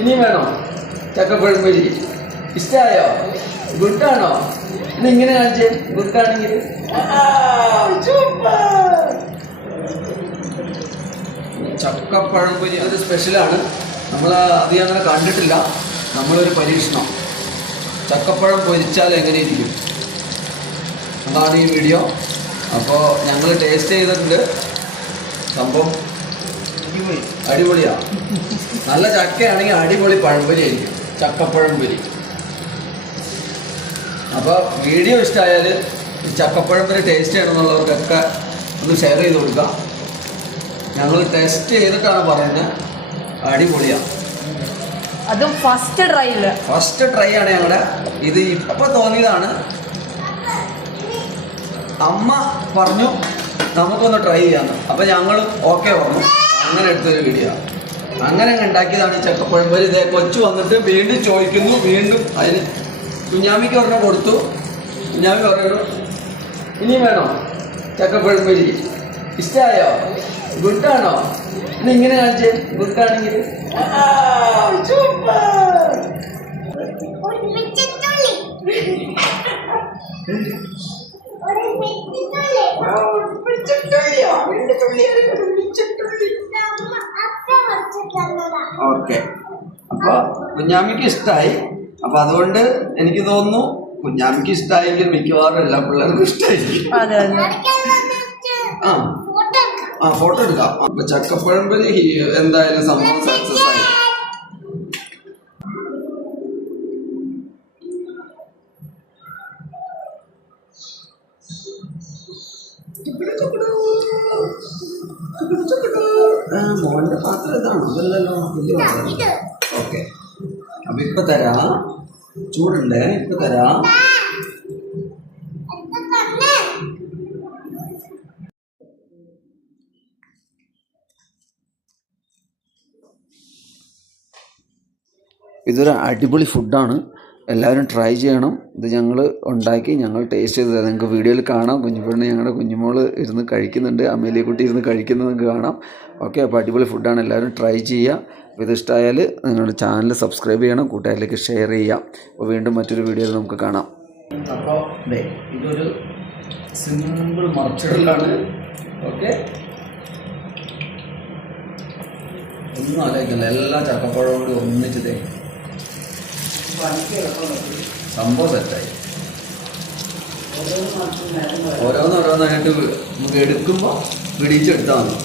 ഇനി വേണോ ചക്കപ്പഴംപൊരി? ഇഷ്ടമായോ? ഗുഡാണോ? ഇനി ഇങ്ങനെ കാണിച്ചേ, ഗുഡാണെങ്കിൽ. ചക്കപ്പഴംപൊരി അത് സ്പെഷ്യലാണ്. നമ്മൾ അധികം അങ്ങനെ കണ്ടിട്ടില്ല. നമ്മളൊരു പരീക്ഷണം. ചക്കപ്പഴം പൊരിച്ചാൽ എങ്ങനെയിരിക്കും അതാണ് ഈ വീഡിയോ. അപ്പോൾ ഞങ്ങൾ ടേസ്റ്റ് ചെയ്തിട്ടുണ്ട്. സംഭവം അടിപൊളിയാണ്. നല്ല ചക്കയാണെങ്കിൽ അടിപൊളി പഴംപൊരി ആയിരിക്കും, ചക്കപ്പഴംപൊരി. അപ്പോൾ വീഡിയോ ഇഷ്ടമായാൽ ചക്കപ്പഴംപൊരി ടേസ്റ്റ് ചെയ്യണമെന്നുള്ളവർക്കൊക്കെ ഒന്ന് ഷെയർ ചെയ്ത് കൊടുക്കുക. ഞങ്ങൾ ടെസ്റ്റ് ചെയ്തിട്ടാണ് പറയുന്നത്, അടിപൊളിയാണ്. അതും ഫസ്റ്റ് ട്രൈ ആണ് ഞങ്ങളുടെ. ഇത് ഇപ്പം തോന്നിയതാണ്. അമ്മ പറഞ്ഞു നമുക്കൊന്ന് ട്രൈ ചെയ്യാമെന്ന്. അപ്പം ഞങ്ങളും ഓക്കെ പറഞ്ഞു. അങ്ങനെ എടുത്തൊരു വീഡിയോ. അങ്ങനെ ഉണ്ടാക്കിയതാണ് ഈ ചക്കപ്പഴംപൊരി. ഇതേ കൊച്ചു വന്നിട്ട് വീണ്ടും ചോദിക്കുന്നു. വീണ്ടും അതിന് കുഞ്ഞാമിക്ക് ഒരെണ്ണം കൊടുത്തു. കുഞ്ഞാമി പറയുന്നു ഇനി വേണോ ചക്കപ്പഴംപൊരി? ഇഷ്ടമായോ? ഗുഡാണോ? ഇനി ഇങ്ങനെ കാണിച്ചേ, ഗുഡാണെങ്കിൽ. ഓക്കെ, അപ്പൊ കുഞ്ഞാമിക്ക് ഇഷ്ടമായി. അപ്പൊ അതുകൊണ്ട് എനിക്ക് തോന്നുന്നു കുഞ്ഞാമിക്ക് ഇഷ്ടമായെങ്കിൽ മിക്കവാറും എല്ലാ പിള്ളേർക്കും ഇഷ്ടമായിരിക്കും. ഫോട്ടോ എടുക്കാം. അപ്പൊ ചക്കപ്പഴംപൊരി എന്തായാലും സംഭവം സക്സസ് ആയി. മോന്റെ പാത്രം ഇതാണോ? അതല്ലല്ലോ, വലിയ പാത്രം. ഓക്കെ, അപ്പൊ ഇപ്പൊ തരാം. ചൂടുണ്ടേ, ഇപ്പൊ തരാം. ഇതൊരു അടിപൊളി ഫുഡാണ്. എല്ലാവരും ട്രൈ ചെയ്യണം. ഇത് ഞങ്ങൾ ഉണ്ടാക്കി, ഞങ്ങൾ ടേസ്റ്റ് ചെയ്തത് നിങ്ങൾക്ക് വീഡിയോയിൽ കാണാം. കുഞ്ഞുപെണ്ണ് ഞങ്ങളുടെ കുഞ്ഞുമോള് ഇരുന്ന് കഴിക്കുന്നുണ്ട്, അമ്മേലിയെ കുട്ടി ഇരുന്ന് കഴിക്കുന്നത് നിങ്ങൾക്ക് കാണാം. ഓക്കെ, അപ്പോൾ അടിപൊളി ഫുഡാണ്. എല്ലാവരും ട്രൈ ചെയ്യുക. അപ്പോൾ ഇത് ഇഷ്ടമായാൽ നിങ്ങളുടെ ചാനൽ സബ്സ്ക്രൈബ് ചെയ്യണം, കൂട്ടുകാരിലേക്ക് ഷെയർ ചെയ്യാം. അപ്പോൾ വീണ്ടും മറ്റൊരു വീഡിയോയിൽ നമുക്ക് കാണാം. അപ്പോൾ ഇതൊരു സിമ്പിൾ മറിച്ചിടലാണ്. ഓക്കെ, ഒന്നും ആലോചിക്കില്ല. എല്ലാ ചക്കപ്പഴവും കൂടി ഒന്നിച്ചതേ സംഭവം സെറ്റായി. ഓരോന്നോരോന്നായിട്ട് നമുക്ക് എടുക്കുമ്പോൾ പിടിച്ചെടുത്താൽ മതി.